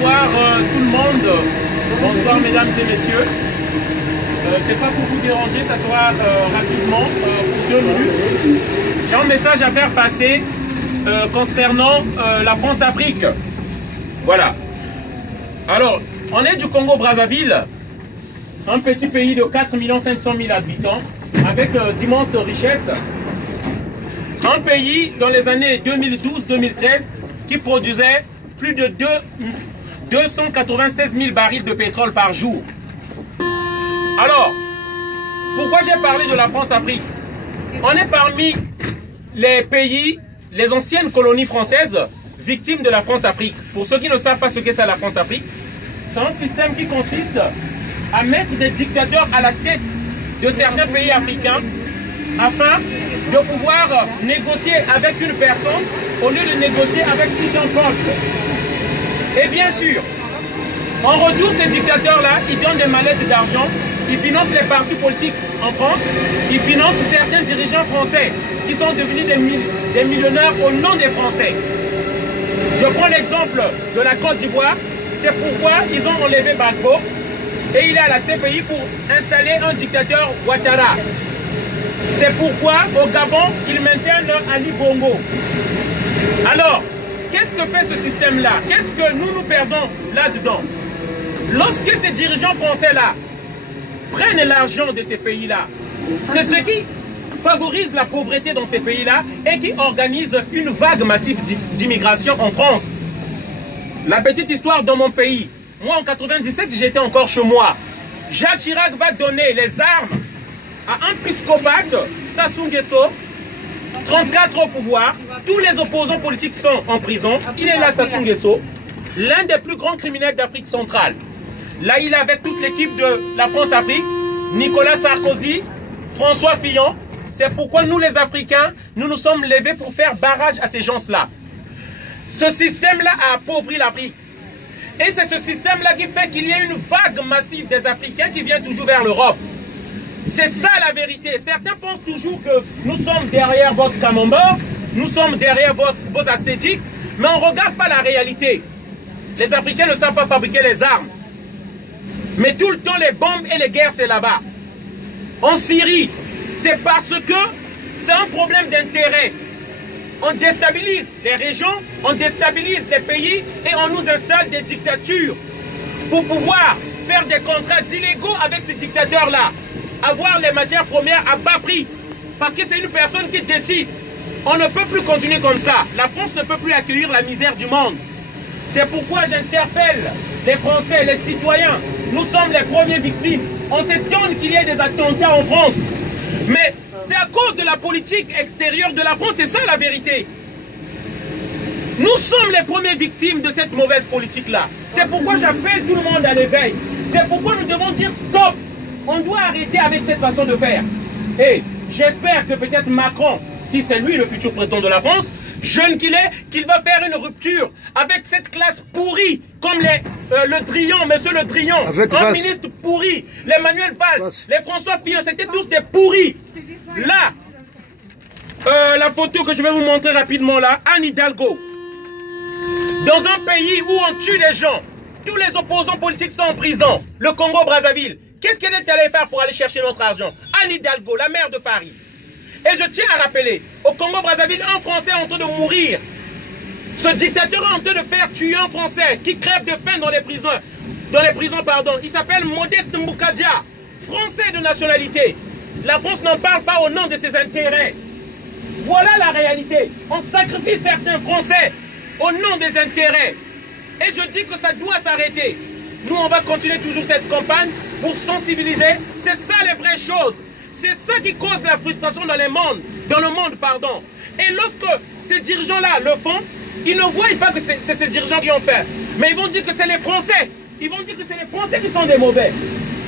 bonsoir tout le monde. Bonsoir mesdames et messieurs. C'est pas pour vous déranger, ça sera rapidement, pour 2 minutes. J'ai un message à faire passer concernant la France-Afrique. Voilà. Alors, on est du Congo-Brazzaville, un petit pays de 4 500 000 habitants, avec d'immenses richesses. Un pays dans les années 2012-2013 qui produisait plus de 296 000 barils de pétrole par jour. Alors, pourquoi j'ai parlé de la France-Afrique? On est parmi les pays, les anciennes colonies françaises, victimes de la France-Afrique. Pour ceux qui ne savent pas ce qu'est ça la France-Afrique, c'est un système qui consiste à mettre des dictateurs à la tête de certains pays africains afin de pouvoir négocier avec une personne au lieu de négocier avec tout un peuple. Et bien sûr, en retour, ces dictateurs-là, ils donnent des mallettes d'argent, ils financent les partis politiques en France, ils financent certains dirigeants français qui sont devenus des millionnaires au nom des Français. Je prends l'exemple de la Côte d'Ivoire, c'est pourquoi ils ont enlevé Gbagbo et il est à la CPI pour installer un dictateur Ouattara. C'est pourquoi au Gabon, ils maintiennent Ali Bongo. Alors, qu'est-ce que fait ce système-là? Qu'est-ce que nous perdons là-dedans? Lorsque ces dirigeants français-là prennent l'argent de ces pays-là, c'est ce qui favorise la pauvreté dans ces pays-là et qui organise une vague massive d'immigration en France. La petite histoire dans mon pays. Moi, en 97, j'étais encore chez moi. Jacques Chirac va donner les armes à un psychopathe, Sassou Nguesso, 34 au pouvoir. Tous les opposants politiques sont en prison. Il est là, Sassou Nguesso, l'un des plus grands criminels d'Afrique centrale. Là, il est avec toute l'équipe de la France-Afrique, Nicolas Sarkozy, François Fillon. C'est pourquoi nous, les Africains, nous nous sommes levés pour faire barrage à ces gens-là. Ce système-là a appauvri l'Afrique. Et c'est ce système-là qui fait qu'il y a une vague massive des Africains qui viennent toujours vers l'Europe. C'est ça la vérité. Certains pensent toujours que nous sommes derrière votre camembert, nous sommes derrière vos ascétiques, mais on ne regarde pas la réalité. Les Africains ne savent pas fabriquer les armes. Mais tout le temps, les bombes et les guerres, c'est là-bas. En Syrie, c'est parce que c'est un problème d'intérêt. On déstabilise les régions, on déstabilise les pays et on nous installe des dictatures pour pouvoir faire des contrats illégaux avec ces dictateurs-là. Avoir les matières premières à bas prix. Parce que c'est une personne qui décide. On ne peut plus continuer comme ça. La France ne peut plus accueillir la misère du monde. C'est pourquoi j'interpelle les Français, les citoyens. Nous sommes les premières victimes. On s'étonne qu'il y ait des attentats en France. Mais c'est à cause de la politique extérieure de la France, c'est ça la vérité. Nous sommes les premières victimes de cette mauvaise politique-là. C'est pourquoi j'appelle tout le monde à l'éveil. C'est pourquoi nous devons dire stop. On doit arrêter avec cette façon de faire. Et j'espère que peut-être Macron, si c'est lui le futur président de la France, jeune qu'il est, qu'il va faire une rupture avec cette classe pourrie, comme le Drian, monsieur le Drian, un ministre pourri, les Manuel Valls, les François Fillon, c'était tous des pourris. Là, la photo que je vais vous montrer rapidement là, Anne Hidalgo. Dans un pays où on tue les gens, tous les opposants politiques sont en prison, le Congo-Brazzaville, qu'est-ce qu'elle est allée faire pour aller chercher notre argent? Anne Hidalgo, la maire de Paris. Et je tiens à rappeler, au Congo-Brazzaville, un Français est en train de mourir. Ce dictateur est en train de faire tuer un Français qui crève de faim dans les prisons. Pardon. Il s'appelle Modeste Mboukadia, Français de nationalité. La France n'en parle pas au nom de ses intérêts. Voilà la réalité. On sacrifie certains Français au nom des intérêts. Et je dis que ça doit s'arrêter. Nous, on va continuer toujours cette campagne pour sensibiliser. C'est ça les vraies choses. C'est ça qui cause la frustration dans le monde. Et lorsque ces dirigeants-là le font, ils ne voient pas que c'est ces dirigeants qui ont fait. Mais ils vont dire que c'est les Français. Ils vont dire que c'est les Français qui sont des mauvais.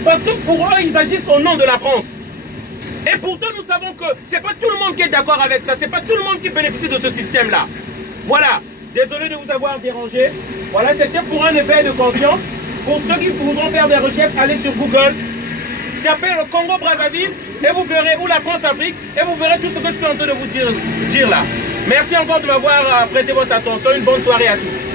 Parce que pour eux, ils agissent au nom de la France. Et pourtant, nous savons que ce n'est pas tout le monde qui est d'accord avec ça. Ce n'est pas tout le monde qui bénéficie de ce système-là. Voilà. Désolé de vous avoir dérangé. Voilà, c'était pour un éveil de conscience. Pour ceux qui voudront faire des recherches, allez sur Google. Tapez le Congo-Brazzaville et vous verrez où la France-Afrique et vous verrez tout ce que je suis en train de vous dire là. Merci encore de m'avoir prêté votre attention. Une bonne soirée à tous.